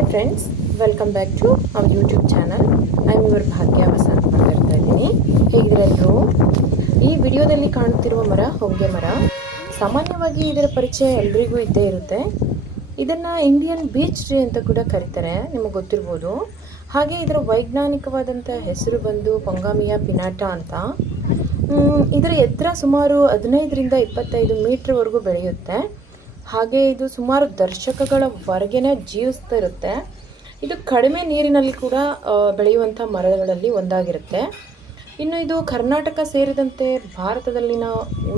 Hi friends, welcome back to our YouTube channel. I am your Bhagya Vasant ಮಾತಾಡ್ತಾ ಇದ್ದೀನಿ. ಹೇಗಿದ್ದೀರೆಲ್ಲರೂ? ಈ ವಿಡಿಯೋದಲ್ಲಿ ಕಾಣುತ್ತಿರುವ ಮರ ಹೊಂಗೆ ಮರ. ಸಾಮಾನ್ಯವಾಗಿ ಇದರ ಪರಿಚಯ ಎಲ್ರಿಗೂ ಇದ್ದೇ ಇರುತ್ತೆ. ಇದನ್ನು ಇಂಡಿಯನ್ ಬೀಚ್ ಟ್ರೀ ಅಂತ ಕೂಡ ಕರೀತಾರೆ, ನಿಮಗೆ ಗೊತ್ತಿರ್ಬೋದು. ಹಾಗೆ ಇದರ ವೈಜ್ಞಾನಿಕವಾದಂಥ ಹೆಸರು ಬಂದು ಪೊಂಗಾಮಿಯಾ ಪಿನಾಟ ಅಂತ. ಇದರ ಎತ್ತರ ಸುಮಾರು 15ರಿಂದ 25 ಮೀಟ್ರ್ವರೆಗೂ ಬೆಳೆಯುತ್ತೆ. ಹಾಗೆ ಇದು ಸುಮಾರು ದಶಕಗಳವರೆಗೆ ಜೀವಿಸ್ತಾ ಇರುತ್ತೆ. ಇದು ಕಡಿಮೆ ನೀರಿನಲ್ಲಿ ಕೂಡ ಬೆಳೆಯುವಂಥ ಮರಗಳಲ್ಲಿ ಒಂದಾಗಿರುತ್ತೆ. ಇನ್ನು ಇದು ಕರ್ನಾಟಕ ಸೇರಿದಂತೆ ಭಾರತದಲ್ಲಿನ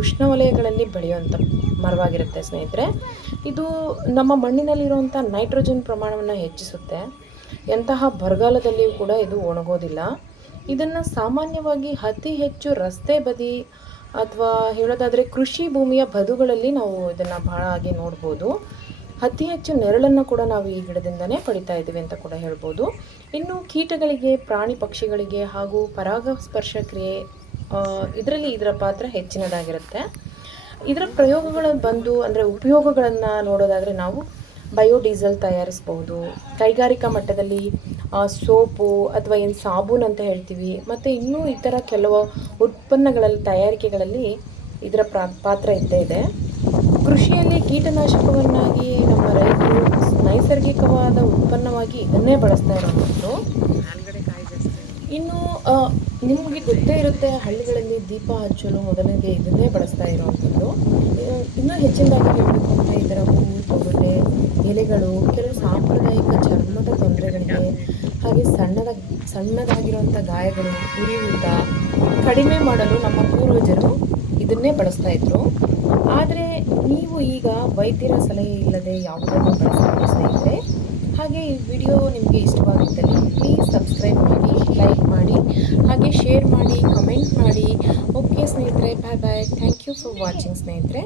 ಉಷ್ಣವಲಯಗಳಲ್ಲಿ ಬೆಳೆಯುವಂಥ ಮರವಾಗಿರುತ್ತೆ ಸ್ನೇಹಿತರೆ. ಇದು ನಮ್ಮ ಮಣ್ಣಿನಲ್ಲಿರುವಂಥ ನೈಟ್ರೋಜನ್ ಪ್ರಮಾಣವನ್ನು ಹೆಚ್ಚಿಸುತ್ತೆ. ಎಂತಹ ಬರಗಾಲದಲ್ಲಿಯೂ ಕೂಡ ಇದು ಒಣಗೋದಿಲ್ಲ. ಇದನ್ನು ಸಾಮಾನ್ಯವಾಗಿ ಅತಿ ಹೆಚ್ಚು ರಸ್ತೆ ಬದಿ ಅಥವಾ ಹೇಳೋದಾದರೆ ಕೃಷಿ ಭೂಮಿಯ ಬದುಗಳಲ್ಲಿ ನಾವು ಇದನ್ನು ಬಹಳ ಆಗಿ ನೋಡ್ಬೋದು. ಅತಿ ಹೆಚ್ಚು ನೆರಳನ್ನು ಕೂಡ ನಾವು ಈ ಗಿಡದಿಂದನೇ ಪಡಿತಾ ಇದ್ದೀವಿ ಅಂತ ಕೂಡ ಹೇಳ್ಬೋದು. ಇನ್ನು ಕೀಟಗಳಿಗೆ, ಪ್ರಾಣಿ ಪಕ್ಷಿಗಳಿಗೆ ಹಾಗೂ ಪರಾಗಸ್ಪರ್ಶ ಕ್ರಿಯೆ ಇದರಲ್ಲಿ ಇದರ ಪಾತ್ರ ಹೆಚ್ಚಿನದಾಗಿರುತ್ತೆ. ಇದರ ಪ್ರಯೋಗಗಳು ಬಂದು ಅಂದರೆ ಉಪಯೋಗಗಳನ್ನು ನೋಡೋದಾದರೆ ನಾವು ಬಯೋಡೀಸೆಲ್ ತಯಾರಿಸ್ಬೋದು. ಕೈಗಾರಿಕಾ ಮಟ್ಟದಲ್ಲಿ ಸೋಪು ಅಥವಾ ಏನು ಸಾಬೂನು ಅಂತ ಹೇಳ್ತೀವಿ, ಮತ್ತು ಇನ್ನೂ ಇತರ ಕೆಲವು ಉತ್ಪನ್ನಗಳಲ್ಲಿ ತಯಾರಿಕೆಗಳಲ್ಲಿ ಇದರ ಪಾತ್ರ ಇದ್ದೇ ಇದೆ. ಕೃಷಿಯಲ್ಲಿ ಕೀಟನಾಶಕವನ್ನಾಗಿ ನಮ್ಮ ರೈತರು ನೈಸರ್ಗಿಕವಾದ ಉತ್ಪನ್ನವಾಗಿ ಇದನ್ನೇ ಬಳಸ್ತಾ ಇರೋವಂಥದ್ದು. ಇನ್ನು ನಿಮಗೆ ಗೊತ್ತೇ ಇರುತ್ತೆ, ಹಳ್ಳಿಗಳಲ್ಲಿ ದೀಪ ಹಚ್ಚಲು ಮೊದಲಿಗೆ ಇದನ್ನೇ ಬಳಸ್ತಾ ಇರುವಂಥದ್ದು. ಇನ್ನೂ ಹೆಚ್ಚಿನದಾಗಿ ಹೇಳಬೇಕು ಅಂದರೆ ಇದರ ಹೂವು, ತೊಗಟೆ, ಎಲೆಗಳು ಕೆಲವು ಸಾಂಪ್ರದಾಯಿಕ ಚರ್ಮದ ತೊಂದರೆಗಳಿಗೆ ಹಾಗೆ ಸಣ್ಣದಾಗಿರುವಂಥ ಗಾಯಗಳು, ಉರಿಯೂತ ಕಡಿಮೆ ಮಾಡಲು ನಮ್ಮ ಪೂರ್ವಜರು ಇದನ್ನೇ ಬಳಸ್ತಾ ಇದ್ರು. ಆದರೆ ನೀವು ಈಗ ವೈದ್ಯರ ಸಲಹೆ ಇಲ್ಲದೆ ಯಾವುದನ್ನು ಬಳಸಬಹುದು ಸ್ನೇಹಿತರೆ. ಹಾಗೆ ಈ ವಿಡಿಯೋ ನಿಮಗೆ ಇಷ್ಟವಾಗಿದ್ದಲ್ಲಿ ಪ್ಲೀಸ್ ಸಬ್ಸ್ಕ್ರೈಬ್ ಮಾಡಿ, ಲೈಕ್ ಮಾಡಿ, ಹಾಗೆ ಶೇರ್ ಮಾಡಿ, ಕಮೆಂಟ್ ಮಾಡಿ. ಓಕೆ ಸ್ನೇಹಿತರೆ, ಬಾಯ್ ಬಾಯ್. ಥ್ಯಾಂಕ್ ಯು ಫಾರ್ ವಾಚಿಂಗ್ ಸ್ನೇಹಿತರೆ.